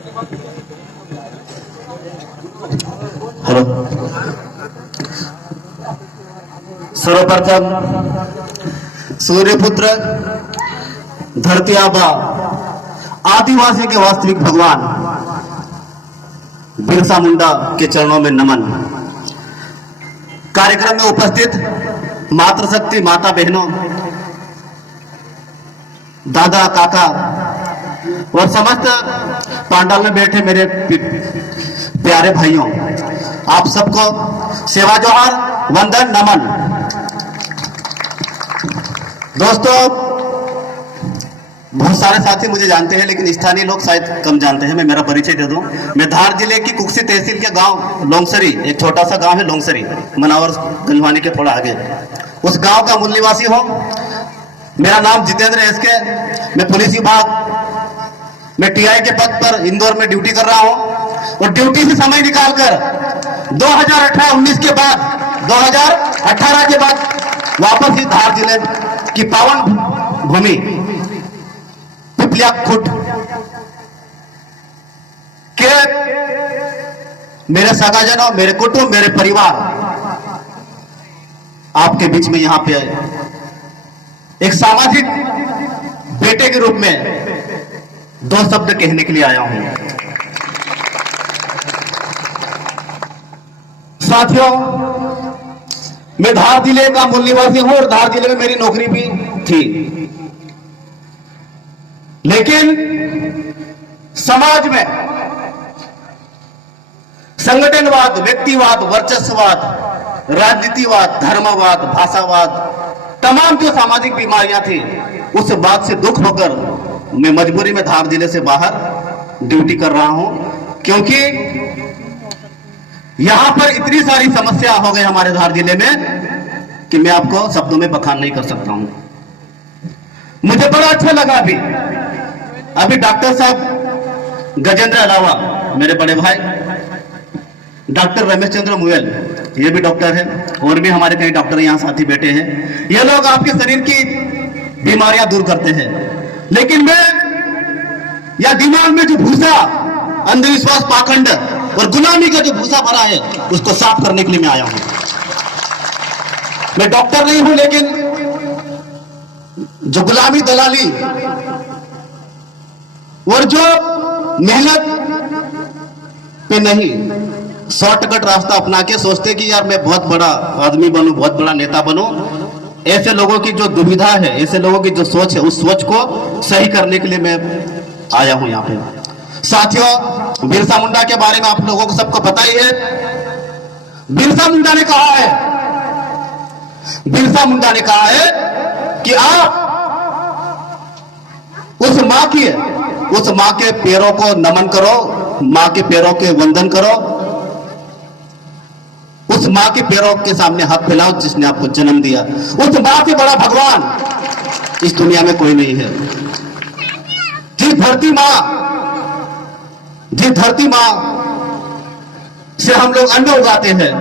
Hello, सर्वप्रथम सूर्यपुत्र धरती आबा आदिवासी के वास्तविक भगवान बिरसा मुंडा के चरणों में नमन। कार्यक्रम में उपस्थित मातृशक्ति माता बहनों, दादा काका और समस्त पांडाल में बैठे मेरे प्यारे भाइयों, आप सबको सेवा जोहार, वंदन, नमन। दोस्तों, बहुत सारे साथी मुझे जानते हैं, लेकिन स्थानीय लोग शायद कम जानते हैं। मैं मेरा परिचय दे दूं। मैं धार जिले की कुक्सी तहसील के गांव लोंगसरी, एक छोटा सा गांव है लोंगसरी, मनावर गंजवानी के थोड़ा आगे, उस गांव का मूल निवासी हूं। मेरा नाम जितेंद्र एसके। मैं पुलिस विभाग में टीआई के पद पर इंदौर में ड्यूटी कर रहा हूं और ड्यूटी से समय निकालकर 2018-19 के बाद 2018 के बाद वापस ही धार जिले की पावन भूमि पिपलिया खुट के मेरे सगाजनों, मेरे कुटुंब, मेरे परिवार आपके बीच में यहां पे एक सामाजिक बेटे के रूप में दो शब्द कहने के लिए आया हूं। साथियों, मैं धार जिले का मूल निवासी हूं और धार जिले में मेरी नौकरी भी थी, लेकिन समाज में संगठनवाद, व्यक्तिवाद, वर्चस्ववाद, राजनीतिवाद, धर्मवाद, भाषावाद, तमाम जो सामाजिक बीमारियां थी, उस बात से दुख होकर मैं मजबूरी में धार जिले से बाहर ड्यूटी कर रहा हूं, क्योंकि यहां पर इतनी सारी समस्या हो गई हमारे धार जिले में कि मैं आपको शब्दों में बखान नहीं कर सकता हूं। मुझे बड़ा अच्छा लगा अभी डॉक्टर साहब गजेंद्र अलावा मेरे बड़े भाई डॉक्टर रमेश चंद्र मुयल, ये भी डॉक्टर है, और भी हमारे कई डॉक्टर यहाँ साथी बैठे हैं। ये लोग आपके शरीर की बीमारियां दूर करते हैं, लेकिन मैं या दिमाग में जो भूसा, अंधविश्वास, पाखंड और गुलामी का जो भूसा भरा है, उसको साफ करने के लिए मैं आया हूं। मैं डॉक्टर नहीं हूं, लेकिन जो गुलामी, दलाली और जो मेहनत पे नहीं, शॉर्टकट रास्ता अपना के सोचते कि यार मैं बहुत बड़ा आदमी बनूं, बहुत बड़ा नेता बनूं, ऐसे लोगों की जो दुविधा है, ऐसे लोगों की जो सोच है, उस सोच को सही करने के लिए मैं आया हूं यहाँ पे। साथियों, बिरसा मुंडा के बारे में आप लोगों को सबको पता ही है। बिरसा मुंडा ने कहा है, बिरसा मुंडा ने कहा है कि आप उस मां के पैरों को नमन करो, मां के पैरों के वंदन करो, उस मां के पैरों के सामने हाथ फैलाओ जिसने आपको जन्म दिया। उस मां से बड़ा भगवान इस दुनिया में कोई नहीं है। जिस धरती मां से हम लोग अन्न उगाते हैं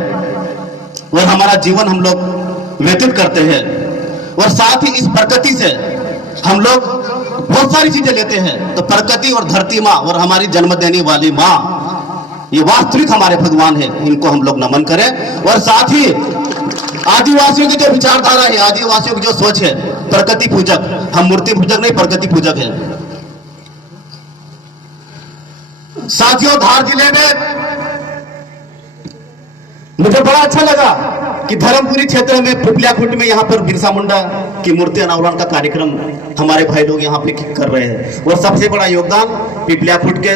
और हमारा जीवन हम लोग व्यतीत करते हैं, और साथ ही इस प्रकृति से हम लोग बहुत सारी चीजें लेते हैं, तो प्रकृति और धरती मां और हमारी जन्म देने वाली मां, ये वास्तविक हमारे भगवान है, इनको हम लोग नमन करें। और साथ ही आदिवासियों की जो विचारधारा है, आदिवासियों की जो सोच है, प्रकृति पूजक, हम मूर्ति पूजक नहीं, प्रकृति पूजक है। साथियों, धार जिले में मुझे बड़ा अच्छा लगा कि धर्मपुरी क्षेत्र में पिपलिया खुट में यहाँ पर बिरसा मुंडा की मूर्ति अनावरण का कार्यक्रम हमारे भाई लोग यहाँ पे कर रहे हैं, और सबसे बड़ा योगदान पिपलिया खुट के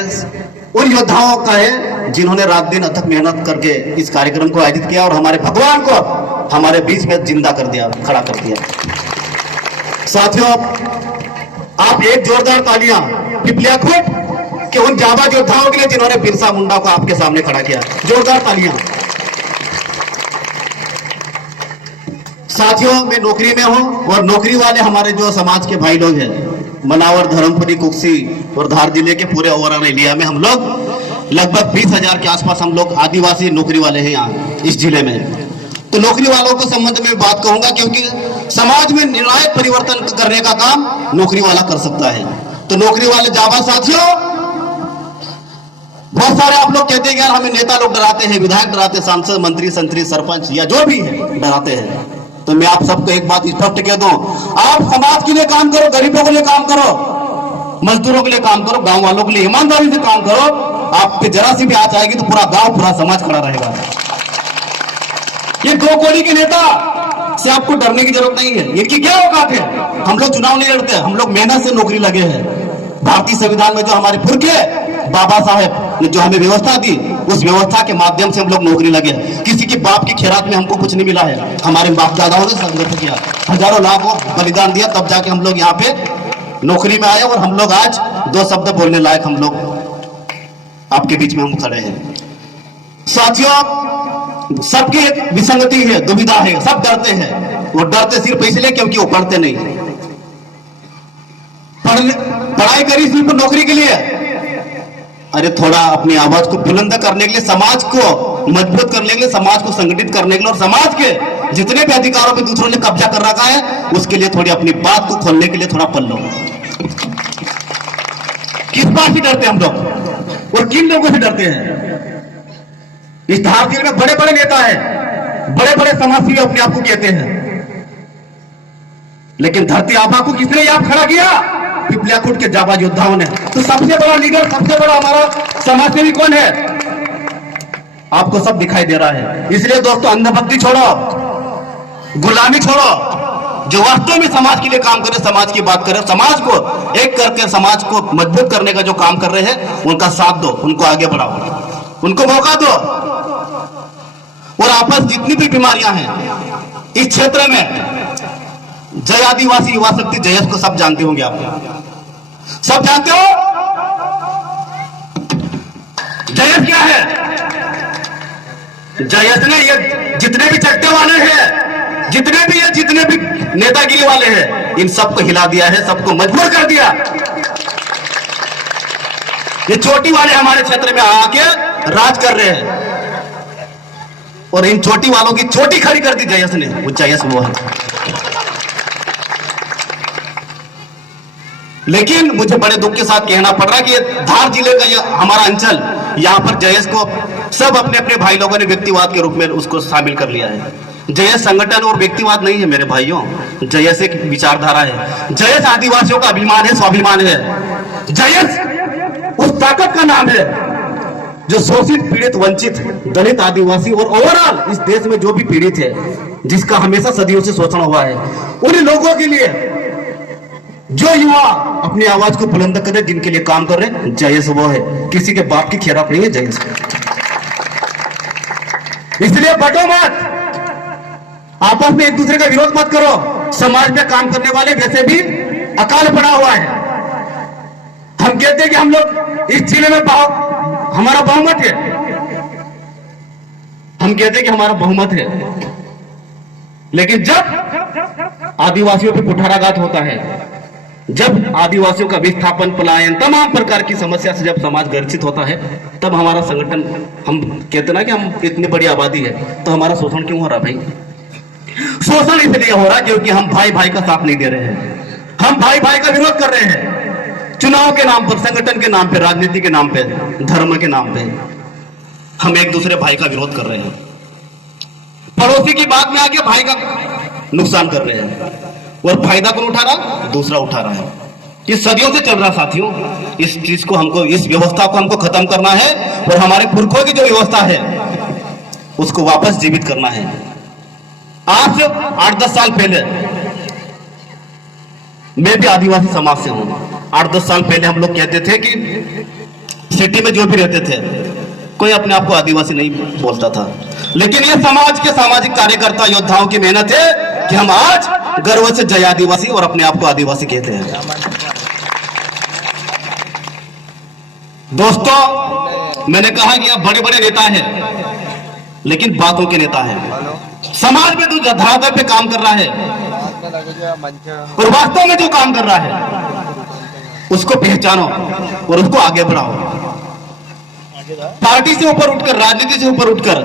उन योद्धाओं का है जिन्होंने रात दिन अथक मेहनत करके इस कार्यक्रम को आयोजित किया और हमारे भगवान को हमारे बीच में जिंदा कर दिया, खड़ा कर दिया। साथियों, आप एक जोरदार तालियां पिपलिया खुट के उन जाबाज योद्धाओं के लिए जिन्होंने बिरसा मुंडा को आपके सामने खड़ा किया। जोरदार तालियां। साथियों, मैं नौकरी में हूं और नौकरी वाले हमारे जो समाज के भाई लोग हैं, मनावर, धर्मपुरी, कुक्सी और धार जिले के पूरे ओवरऑल एरिया में हम लोग लगभग 20,000 के आसपास हम लोग आदिवासी नौकरी वाले हैं यहाँ इस जिले में। तो नौकरी वालों को संबंध में बात कहूंगा, क्योंकि समाज में निर्णायक परिवर्तन करने का काम नौकरी वाला कर सकता है। तो नौकरी वाले जाबाज साथियों, बहुत सारे आप लोग कहते हैं यार हमें नेता लोग डराते हैं, विधायक डराते, सांसद, मंत्री, संतरी, सरपंच या जो भी है डराते हैं। तो मैं आप सबको एक बात स्पष्ट कह दूं, आप समाज के लिए काम करो, गरीबों के लिए काम करो, मजदूरों के लिए काम करो, गांव वालों के लिए ईमानदारी से काम करो। आप पे जरा सी भी आंच आएगी तो पूरा गांव, पूरा समाज खड़ा रहेगा। ये दो कोड़ी के नेता से आपको डरने की जरूरत नहीं है। इनकी क्या औकात है? हम लोग चुनाव नहीं लड़ते, हम लोग मेहनत से नौकरी लगे हैं। भारतीय संविधान में जो हमारे पुरखे बाबा साहेब ने जो हमें व्यवस्था दी, उस व्यवस्था के माध्यम से हम लोग नौकरी लगे। किसी के बाप की खैरात में हमको कुछ नहीं मिला है। हमारे बाप दादाओं ने संघर्ष किया, हजारों लाखों बलिदान दिया, तब जाके हम लोग यहाँ पे नौकरी में आए और हम लोग आज दो शब्द बोलने लायक हम लोग आपके बीच में हम खड़े हैं। साथियों, सबकी एक विसंगति है, दुविधा है, सब डरते हैं। वो डरते सिर्फ इसलिए क्योंकि वो पढ़ते नहीं। पढ़ाई करी सिर्फ नौकरी के लिए? अरे थोड़ा अपनी आवाज को बुलंद करने के लिए, समाज को मजबूत करने के लिए, समाज को संगठित करने के लिए और समाज के जितने भी अधिकारों पे दूसरों ने कब्जा कर रखा है, उसके लिए थोड़ी अपनी बात को खोलने के लिए थोड़ा पढ़ लो। किस बात से डरते हम लोग और किन लोगों से डरते हैं? इस धार जिले में बड़े बड़े नेता हैं, बड़े बड़े समाजसेवी अपने आप को कहते हैं, लेकिन धरती आबा को किसने याद खड़ा किया? पिपलियाकुट के जाबाज योद्धाओं ने। तो सबसे बड़ा लीडर, सबसे बड़ा हमारा समाजसेवी कौन है? आपको सब दिखाई दे रहा है। इसलिए दोस्तों, अंधभक्ति छोड़ो, गुलामी छोड़ो। जो वास्तव में समाज के लिए काम करे, समाज की बात करे, समाज को एक करके समाज को मजबूत करने का जो काम कर रहे हैं, उनका साथ दो, उनको आगे बढ़ाओ, उनको मौका दो। और आपस जितनी भी बीमारियां हैं इस क्षेत्र में, जय आदिवासी युवा शक्ति जयस को सब जानते होंगे, आप सब जानते हो। जयस क्या है? जयस ने ये जितने भी चट्टे वाले हैं, जितने भी नेतागिरी वाले हैं, इन सबको हिला दिया है, सबको मजबूर कर दिया। ये चोटी वाले हमारे क्षेत्र में आके राज कर रहे हैं और इन चोटी वालों की चोटी खड़ी कर दी जयस ने। वो जयस वो है। लेकिन मुझे बड़े दुख के साथ कहना पड़ रहा है कि धार जिले का यह हमारा अंचल, यहाँ पर जयस को सब अपने अपने भाई लोगों ने व्यक्तिवाद के रूप में उसको शामिल कर लिया है। जयस संगठन और व्यक्तिवाद नहीं है मेरे भाइयों, जयस एक विचारधारा है। जयस आदिवासियों का अभिमान है, स्वाभिमान है। जयस उस ताकत का नाम है जो शोषित, पीड़ित, वंचित, दलित, आदिवासी और ओवरऑल इस देश में जो भी पीड़ित है, जिसका हमेशा सदियों से शोषण हुआ है, उन लोगों के लिए जो युवा अपनी आवाज को बुलंद कर रहे, जिनके लिए काम कर रहे, जयस वो है। किसी के बाप की खैरात नहीं है जयस। इसलिए बटो मत, आपस में एक दूसरे का विरोध मत करो। समाज में काम करने वाले वैसे भी अकाल पड़ा हुआ है। हम कहते हैं कि हम लोग इस जिले में हमारा बहुमत है, हम कहते हैं कि हमारा बहुमत है, लेकिन जब आदिवासियों पे कुठाराघात होता है, जब आदिवासियों का विस्थापन, पलायन, तमाम प्रकार की समस्या से जब समाज ग्रसित होता है, तब हमारा संगठन, हम कहते ना कि हम इतनी बड़ी आबादी है तो हमारा शोषण क्यों हो रहा भाई? शोषण इसलिए हो रहा क्योंकि हम भाई भाई का साथ नहीं दे रहे हैं, हम भाई भाई का विरोध कर रहे हैं। चुनाव के नाम पर, संगठन के नाम पे, राजनीति के नाम पे, धर्म के नाम पे हम एक दूसरे भाई का विरोध कर रहे हैं। पड़ोसी की बात में आके भाई का नुकसान कर रहे हैं और फायदा कौन उठा रहा? दूसरा उठा रहा है। ये सदियों से चल रहा साथियों। इस चीज को हमको, इस व्यवस्था को हमको खत्म करना है और हमारे पुरखों की जो व्यवस्था है उसको वापस जीवित करना है। आज से 8-10 साल पहले, मैं भी आदिवासी समाज से हूं। 8-10 साल पहले हम लोग कहते थे कि सिटी में जो भी रहते थे, कोई अपने आप को आदिवासी नहीं बोलता था, लेकिन ये समाज के सामाजिक कार्यकर्ता योद्धाओं की मेहनत है कि हम आज गर्व से जय आदिवासी और अपने आप को आदिवासी कहते हैं। दोस्तों, मैंने कहा कि आप बड़े बड़े नेता हैं, लेकिन बातों के नेता हैं। समाज में जो धरातल पे काम कर रहा है और वास्तव में जो काम कर रहा है, उसको पहचानो और उसको आगे बढ़ाओ। पार्टी से ऊपर उठकर, राजनीति से ऊपर उठकर,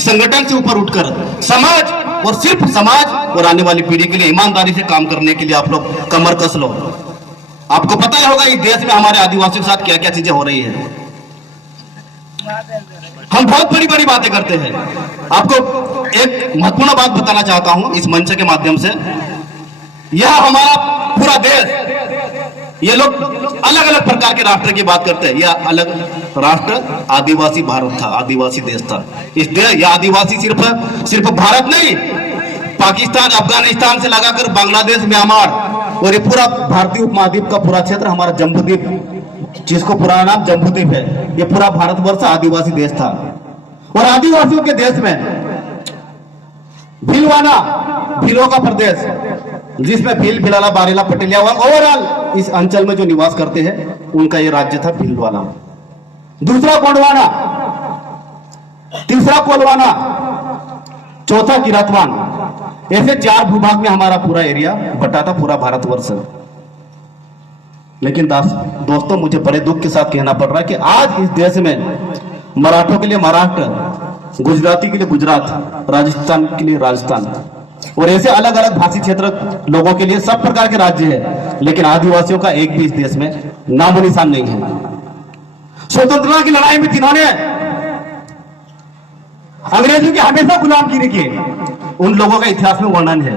संगठन से ऊपर उठकर समाज और सिर्फ समाज और आने वाली पीढ़ी के लिए ईमानदारी से काम करने के लिए आप लोग कमर कस लो। आपको पता ही होगा इस देश में हमारे आदिवासियों के साथ क्या क्या चीजें हो रही है। हम बहुत बड़ी बड़ी बातें करते हैं। आपको एक महत्वपूर्ण बात बताना चाहता हूं इस मंच के माध्यम से। यह हमारा पूरा देश, ये लोग अलग अलग प्रकार के राष्ट्र की बात करते हैं। यह अलग राष्ट्र आदिवासी भारत था, आदिवासी देश था। इस देश यह आदिवासी सिर्फ भारत नहीं, पाकिस्तान, अफगानिस्तान से लगाकर बांग्लादेश, म्यांमार और ये पूरा भारतीय उपमहाद्वीप का पूरा क्षेत्र हमारा जम्बूद्वीप, जिसको पुराना नाम जम्बूद्वीप है, ये पूरा भारतवर्ष आदिवासी देश था। और आदिवासियों के देश में भीलवाना, भीलों का प्रदेश, जिसमें भील, भिलाला, बारेला, पटेलिया, ओवरऑल इस अंचल में जो निवास करते हैं उनका ये राज्य था भीलवाना। दूसरा गोंडवाना, तीसरा कोलवाना, चौथा किरातवान। ऐसे 4 भूभाग में हमारा पूरा एरिया बटा था, पूरा भारतवर्ष। लेकिन दोस्तों, मुझे बड़े दुख के साथ कहना पड़ रहा है कि आज इस देश में मराठों के लिए महाराष्ट्र, गुजराती के लिए गुजरात, राजस्थान के लिए राजस्थान और ऐसे अलग अलग भाषी क्षेत्र लोगों के लिए सब प्रकार के राज्य है, लेकिन आदिवासियों का एक भी इस देश में नामो निशान नहीं है। स्वतंत्रता की लड़ाई में जिन्होंने अंग्रेजों की हमेशा गुलामगिरी की, उन लोगों का इतिहास में वर्णन है,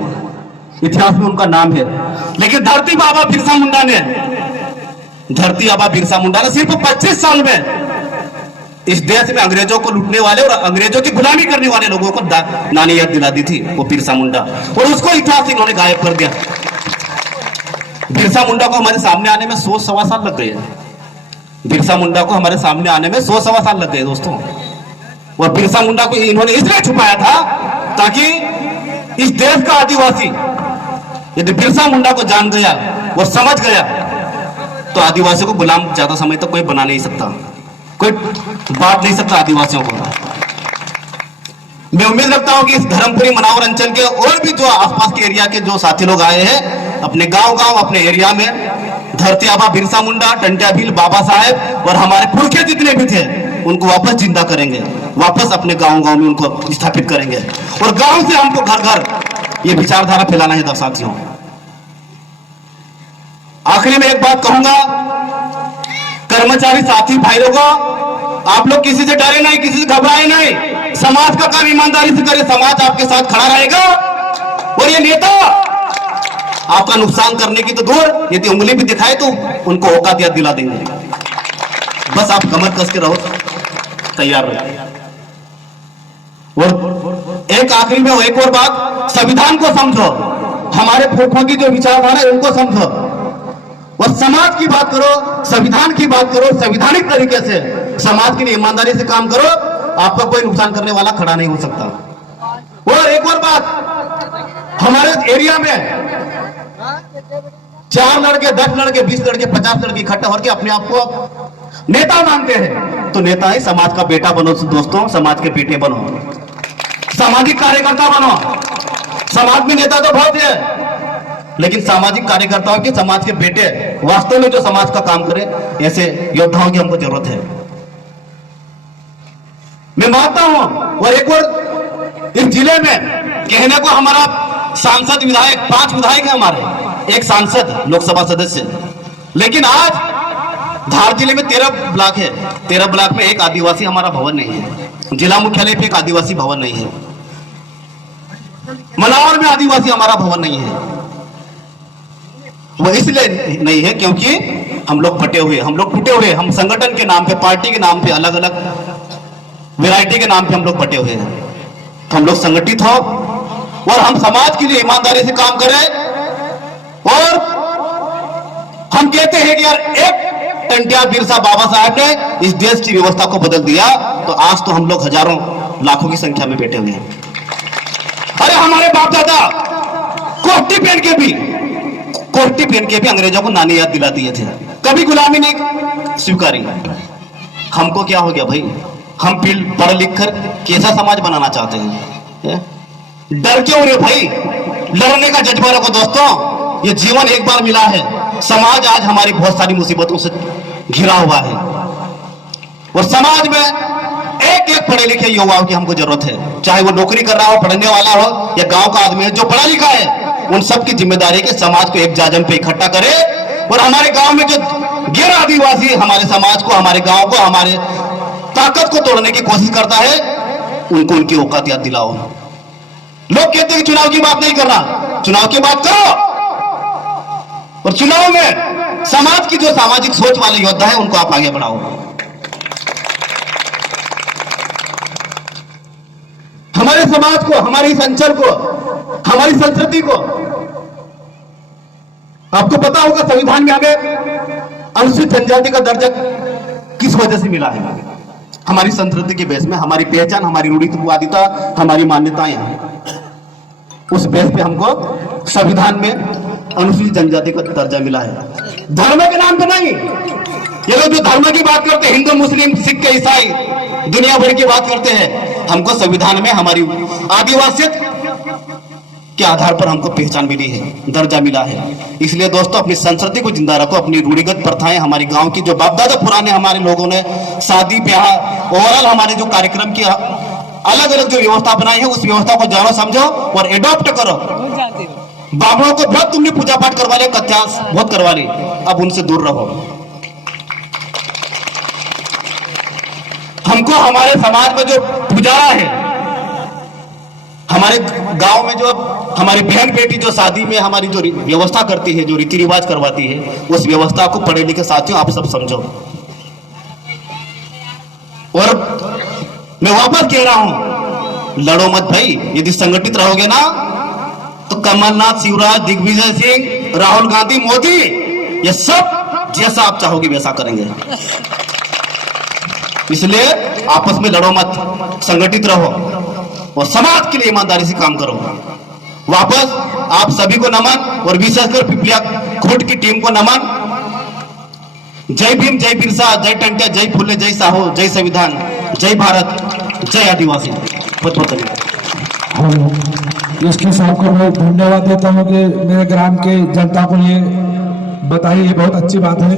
इतिहास में उनका नाम है। लेकिन धरती बाबा बिरसा मुंडा ने, धरती बाबा बिरसा मुंडा ने सिर्फ 25 साल में इस देश में अंग्रेजों को लूटने वाले और अंग्रेजों की गुलामी करने वाले लोगों को नानी याद दिला दी थी, वो बिरसा मुंडा, और उसको इतिहास इन्होंने गायब कर दिया। बिरसा मुंडा को हमारे सामने आने में 100-125 साल लग गए। बिरसा मुंडा को हमारे सामने आने में 100-125 साल लग गए दोस्तों। और बिरसा मुंडा को इन्होंने इसलिए छुपाया था ताकि इस देश का आदिवासी यदि बिरसा मुंडा को जान गया, वो समझ गया, तो आदिवासियों को गुलाम ज्यादा समय तक कोई बना नहीं सकता, कोई बांट नहीं सकता आदिवासियों को। मैं उम्मीद रखता हूं कि इस धर्मपुरी मनावर अंचल के और भी जो आसपास के एरिया के जो साथी लोग आए हैं, अपने गांव अपने एरिया में धरती आबा बिरसा मुंडा, टंट्या भील, बाबा साहेब और हमारे पुरखे जितने भी थे उनको वापस जिंदा करेंगे, वापस अपने गांव में उनको स्थापित करेंगे। और गांव से हमको घर घर ये विचारधारा फैलाना है साथियों। आखिरी में एक बात कहूंगा, कर्मचारी साथी भाई लोगों, आप लोग किसी से डरे नहीं, किसी से घबराए नहीं, समाज का काम ईमानदारी से करें, समाज आपके साथ खड़ा रहेगा। और ये नेता आपका नुकसान करने की तो दूर, यदि उंगली भी दिखाए तो उनको औकात याद दिला देंगे। बस आप कमर कस के रहो, तैयार रहो। और एक आखिरी में एक और बात, संविधान को समझो, हमारे पुरखों की जो विचारधारा है उनको समझो और समाज की बात करो, संविधान की बात करो, संवैधानिक तरीके से समाज के लिए ईमानदारी से काम करो, आपका कोई नुकसान करने वाला खड़ा नहीं हो सकता। और एक और बात, हमारे एरिया में 4 लड़के, 10 लड़के, 20 लड़के, 50 लड़के इकट्ठा होकर अपने आप को नेता मानते हैं, तो नेता ही समाज का बेटा बनो दोस्तों, समाज के बेटे बनो, सामाजिक कार्यकर्ता बनो। समाज में नेता तो बहुत है, लेकिन सामाजिक कार्यकर्ताओं के, समाज के बेटे वास्तव में जो समाज का काम करे, ऐसे योद्धाओं की हमको जरूरत है। मैं मानता हूं। और एक और, इस जिले में कहने को हमारा सांसद, विधायक, 5 विधायक है हमारे, एक सांसद, लोकसभा सदस्य, लेकिन आज धार जिले में 13 ब्लॉक है, 13 ब्लॉक में एक आदिवासी हमारा भवन नहीं है, जिला मुख्यालय पे एक आदिवासी भवन नहीं है, मनावर में आदिवासी हमारा भवन नहीं है। वो इसलिए नहीं है क्योंकि हम लोग बटे हुए, हम लोग टूटे हुए, हम संगठन के नाम पे, पार्टी के नाम पे, अलग अलग वैरायटी के नाम पे हम लोग बटे हुए हैं। तो हम लोग संगठित हो और हम समाज के लिए ईमानदारी से काम करें। और हम कहते हैं कि यार, एक टंट्या बिरसा बाबा साहब ने इस देश की व्यवस्था को बदल दिया, तो आज तो हम लोग हजारों लाखों की संख्या में बैठे हुए हैं। अरे हमारे बाप दादा कोटी पहन के भी अंग्रेजों को नानी याद दिला दिए थे, कभी गुलामी नहीं स्वीकारी। हमको क्या हो गया भाई, हम पढ़ लिख कर कैसा समाज बनाना चाहते हैं? डर क्यों रहे भाई? लड़ने का जज्बा रखो दोस्तों, ये जीवन एक बार मिला है। समाज आज हमारी बहुत सारी मुसीबतों से घिरा हुआ है और समाज में एक एक पढ़े लिखे युवाओं की हमको जरूरत है, चाहे वो नौकरी कर रहा हो, पढ़ने वाला हो, या गांव का आदमी है जो पढ़ा लिखा है। उन सब की जिम्मेदारी है कि समाज को एक जाजम पे इकट्ठा करे और हमारे गांव में जो गैर आदिवासी हमारे समाज को, हमारे गांव को, हमारे ताकत को तोड़ने की कोशिश करता है, उनको उनकी औकात याद दिलाओ। लोग कहते हैं कि चुनाव की बात नहीं करना, चुनाव की बात करो, और चुनाव में समाज की जो सामाजिक सोच वाले योद्धा है उनको आप आगे बढ़ाओ। हमारे समाज को, हमारे इस अंचल को, हमारी संस्कृति को, आपको पता होगा संविधान में हमें अनुसूचित जनजाति का दर्जा किस वजह से मिला है? हमारी संस्कृति के बेस में, हमारी पहचान, हमारी रूढ़िवादिता, हमारी मान्यताएं हैं, उस बेस पे हमको संविधान में अनुसूचित जनजाति का दर्जा मिला है। धर्म के नाम पे नहीं। ये लोग जो धर्म की बात करते हैं, हिंदू, मुस्लिम, सिख, ईसाई, दुनिया भर की बात करते हैं, हमको संविधान में हमारी आदिवासियत के आधार पर हमको पहचान मिली है, दर्जा मिला है। इसलिए दोस्तों, अपनी संस्कृति को जिंदा रखो, अपनी रूढ़िगत प्रथाएं, हमारी गांव की जो बाप दादा पुराने हमारे लोगों ने शादी ब्याह, ओवरऑल हमारे जो कार्यक्रम की अलग अलग जो व्यवस्था बनाई है, उस व्यवस्था को जानो, समझो और एडॉप्ट करो। बाबुओं को बहुत तुमने पूजा पाठ करवा लिया, कथ्यास बहुत करवा ली, अब उनसे दूर रहो। हमको हमारे समाज में जो पुजारा है, हमारे गांव में जो हमारी बहन बेटी जो शादी में हमारी जो व्यवस्था करती है, जो रीति रिवाज करवाती है, उस व्यवस्था को पढ़े लिखे साथियों आप सब समझो। और मैं वापस कह रहा हूं, लड़ो मत भाई। यदि संगठित रहोगे ना तो कमलनाथ, शिवराज, दिग्विजय सिंह, राहुल गांधी, मोदी, ये सब जैसा आप चाहोगे वैसा करेंगे। इसलिए आपस में लड़ो मत, संगठित रहो और समाज के लिए ईमानदारी से काम करो। वापस आप सभी को नमन, और विशेषकर पिपलिया खुट की टीम को नमन। जय भीम, जय बिरसा, जय टंटिया, जय फुले, जय साहू, जय संविधान, जय भारत, जय आदिवासी। बहुत बहुत धन्यवाद। एसपी साहब को मैं धन्यवाद देता हूँ कि मेरे ग्राम के जनता को ये बताई, ये बहुत अच्छी बात है।